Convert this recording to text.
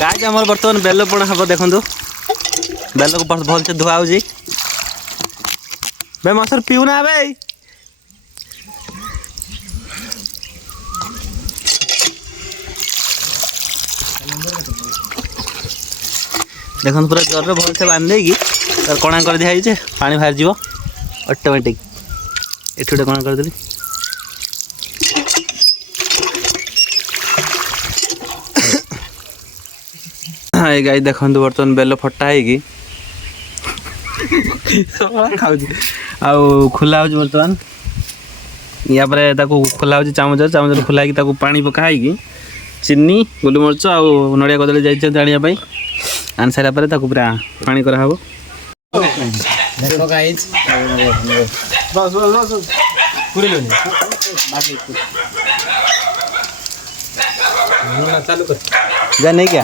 guys आमर बर्तमान bell पणा हम देखु बेल को भल से धुआ भाई मसर पीऊना भाई देखो पूरा जर भल से बांध देगी कणा कर दिखाई पानी बाहर जीव ऑटोमेटिक एठू कणा करदेली ये गाई देखो बर्तमान बेल फटा है खाऊ खोला हो बर्तमान या खोला हो चामच चामच खोला पानी पकाई चीनी गोलमरीच आ नड़िया कदली जाइए आने आनी सारा पूरा पानी कराव जा नहीं क्या